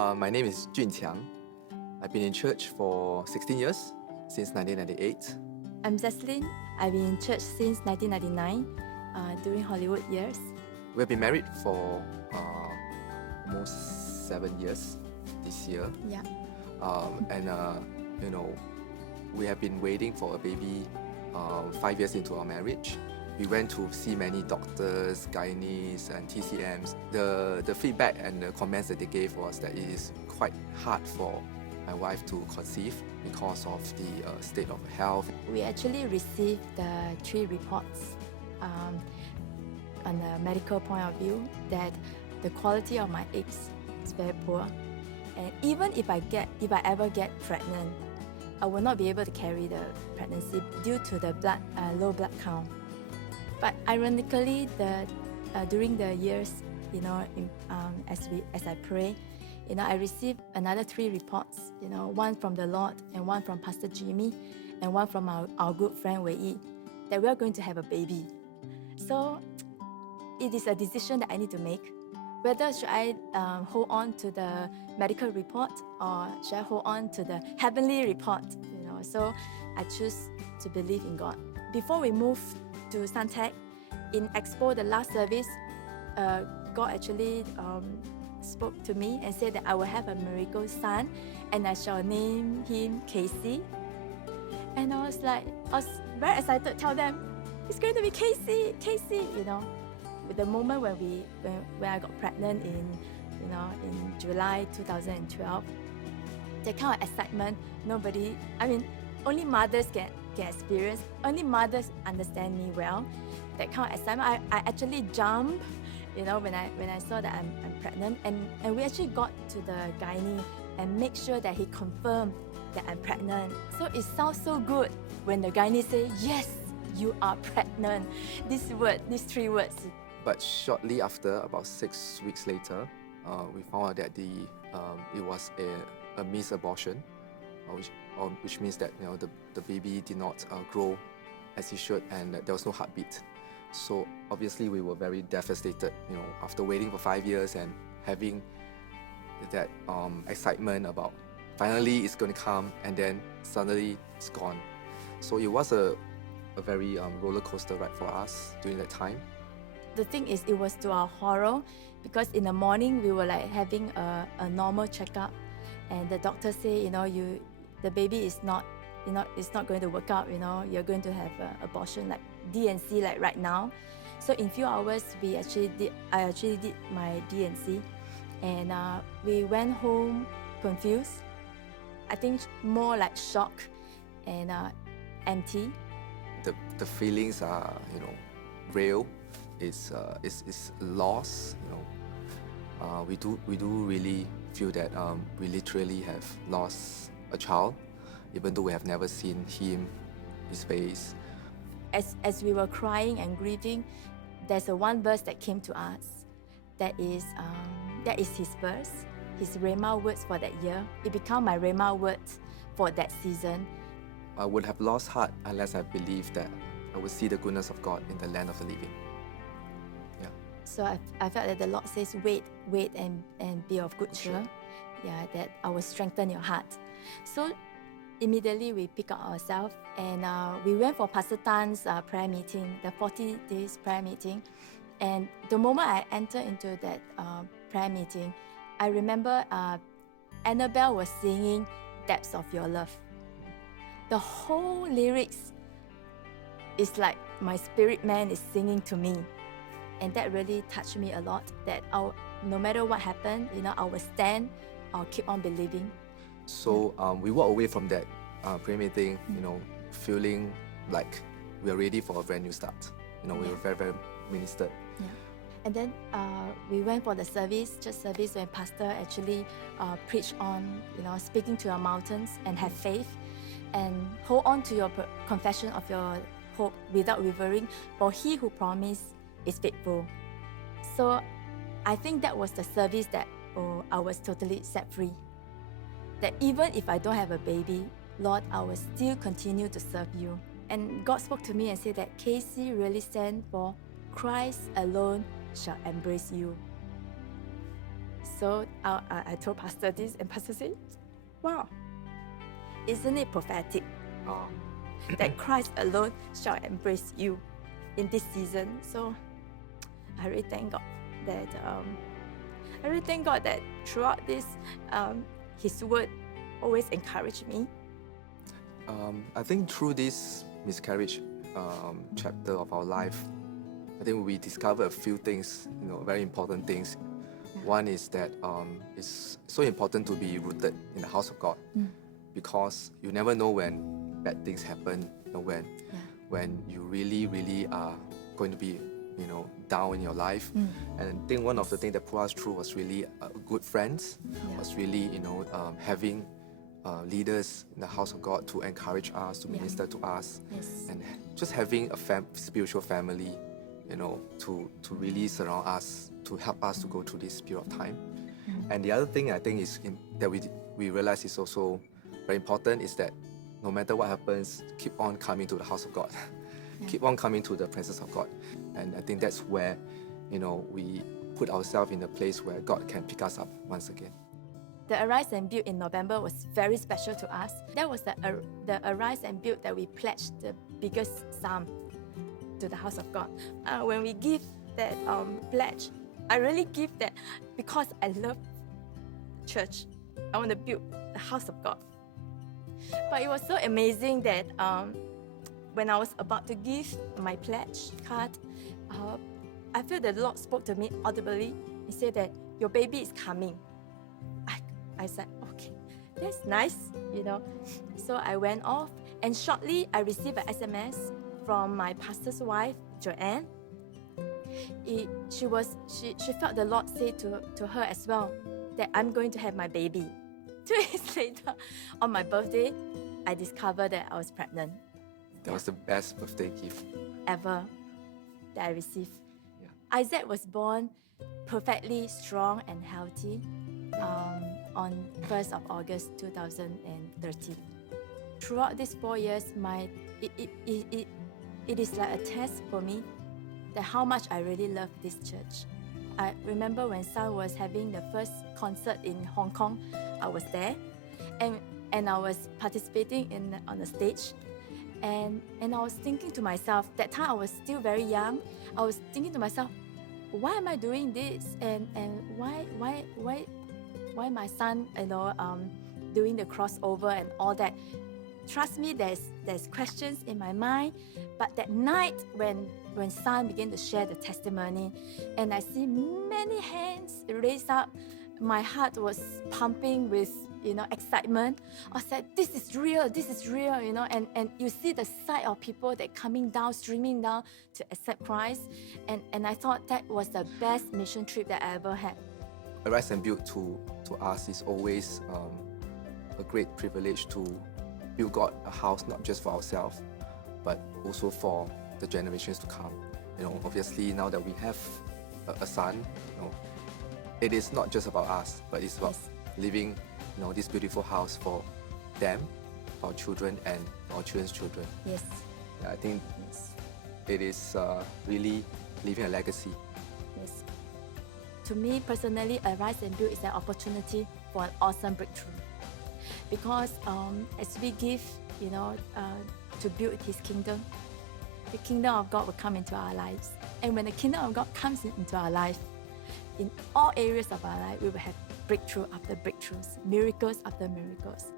My name is Choon Kiong. I've been in church for 16 years, since 1998. I'm Zeslyn. I've been in church since 1999, during Hollywood years. We've been married for almost 7 years this year. Yeah. We have been waiting for a baby 5 years into our marriage. We went to see many doctors, gynaes and TCMs. The feedback and the comments that they gave was that it is quite hard for my wife to conceive because of the state of health. We actually received the 3 reports on a medical point of view that the quality of my eggs is very poor. And even if I ever get pregnant, I will not be able to carry the pregnancy due to the low blood count. But ironically, during the years, as I pray, I received another 3 reports. One from the Lord, and one from Pastor Jimmy, and one from our good friend Wei Yi, that we are going to have a baby. So it is a decision that I need to make. Whether should I hold on to the medical report or should I hold on to the heavenly report? So I choose to believe in God. Before we moved to Suntec, in Expo, the last service, God actually spoke to me and said that I will have a miracle son and I shall name him Casey. And I was very excited to tell them, it's going to be Casey. With the moment when I got pregnant in July 2012, that kind of excitement, only mothers can experience, only mothers understand me well. That kind of excitement, I actually jumped, when I saw that I'm pregnant, and we actually got to the gynae and make sure that he confirmed that I'm pregnant. So it sounds so good when the gynae say, yes, you are pregnant. These 3 words. But shortly after, about 6 weeks later, we found out that it was a missed abortion, which means that the baby did not grow as he should, and there was no heartbeat. So obviously we were very devastated. After waiting for 5 years and having that excitement about finally it's going to come, and then suddenly it's gone. So it was a very roller coaster ride for us during that time. The thing is, it was to our horror, because in the morning we were having a normal checkup, and the doctor say, the baby is not, it's not going to work out. You're going to have abortion like D&C like right now. So in few hours, I actually did my D&C, and we went home confused. I think more like shock and empty. The feelings are real. It's loss. We do really feel that we literally have lost a child, even though we have never seen his face. As we were crying and grieving, there's one verse that came to us. That is his verse, his Rhema words for that year. It became my Rhema words for that season. I would have lost heart unless I believed that I would see the goodness of God in the land of the living. So I felt that the Lord says, wait and be of good cheer. Yeah, that I will strengthen your heart. So immediately we pick up ourselves, and we went for Pastor Tan's prayer meeting, the 40 days prayer meeting. And the moment I entered into that prayer meeting, I remember Annabelle was singing Depths of Your Love. The whole lyrics is like my spirit man is singing to me. And that really touched me a lot, that no matter what happened, I will stand, I'll keep on believing. So we walked away from that prayer meeting, feeling like we are ready for a brand new start. We were very, very ministered. Yeah. And then we went for the church service, when Pastor actually preached on, speaking to your mountains and have faith and hold on to your confession of your hope without wavering, for he who promised is faithful. So I think that was the service that I was totally set free. That even if I don't have a baby, Lord, I will still continue to serve you. And God spoke to me and said that Casey really stand for Christ alone shall embrace you. So I told Pastor this, and Pastor said, wow, isn't it prophetic Oh, that Christ alone shall embrace you in this season? So I really thank God that throughout this, His word always encouraged me. I think through this miscarriage chapter of our life, I think we discover a few things, very important things. One is that it's so important to be rooted in the house of God, because you never know when bad things happen, when you really, really are going to be, down in your life. And I think one of the things that put us through was really good friends, was really, having leaders in the house of God to encourage us, to minister to us, and just having a spiritual family, to really surround us, to help us to go through this period of time. And the other thing I think is that we realize is also very important is that no matter what happens, keep on coming to the house of God, keep on coming to the presence of God. And I think that's where, we put ourselves in a place where God can pick us up once again. The Arise and Build in November was very special to us. That was the Arise and Build that we pledged the biggest sum to the house of God. When we give that pledge, I really give that because I love church. I want to build the house of God. But it was so amazing that when I was about to give my pledge card, I feel the Lord spoke to me audibly. He said that your baby is coming. I said, okay, that's nice, So I went off, and shortly I received an SMS from my pastor's wife, Joanne. She felt the Lord say to her as well that I'm going to have my baby. 2 days later, on my birthday, I discovered that I was pregnant. That was the best birthday gift ever that I received. Yeah. Isaac was born perfectly strong and healthy on 1st of August 2013. Throughout these 4 years, it is like a test for me that how much I really love this church. I remember when Son was having the first concert in Hong Kong, I was there, and I was participating on the stage, and I was thinking to myself, that time I was still very young, I was thinking to myself, why am I doing this, and why my son, doing the crossover and all that. Trust me, there's questions in my mind, but that night when Son began to share the testimony, and I see many hands raised up, my heart was pumping with excitement. I said, this is real, and you see the sight of people that coming down, streaming down to accept Christ, and I thought that was the best mission trip that I ever had. Arise and Build to us is always a great privilege to build God a house, not just for ourselves, but also for the generations to come. Obviously now that we have a son, it is not just about us, but it's about living, this beautiful house for them, our children, and our children's children. Yes. I think it is really leaving a legacy. Yes. To me personally, Arise and Build is an opportunity for an awesome breakthrough. Because as we give, to build His kingdom, the kingdom of God will come into our lives. And when the kingdom of God comes into our life, in all areas of our life, we will have breakthrough after breakthroughs, miracles after miracles.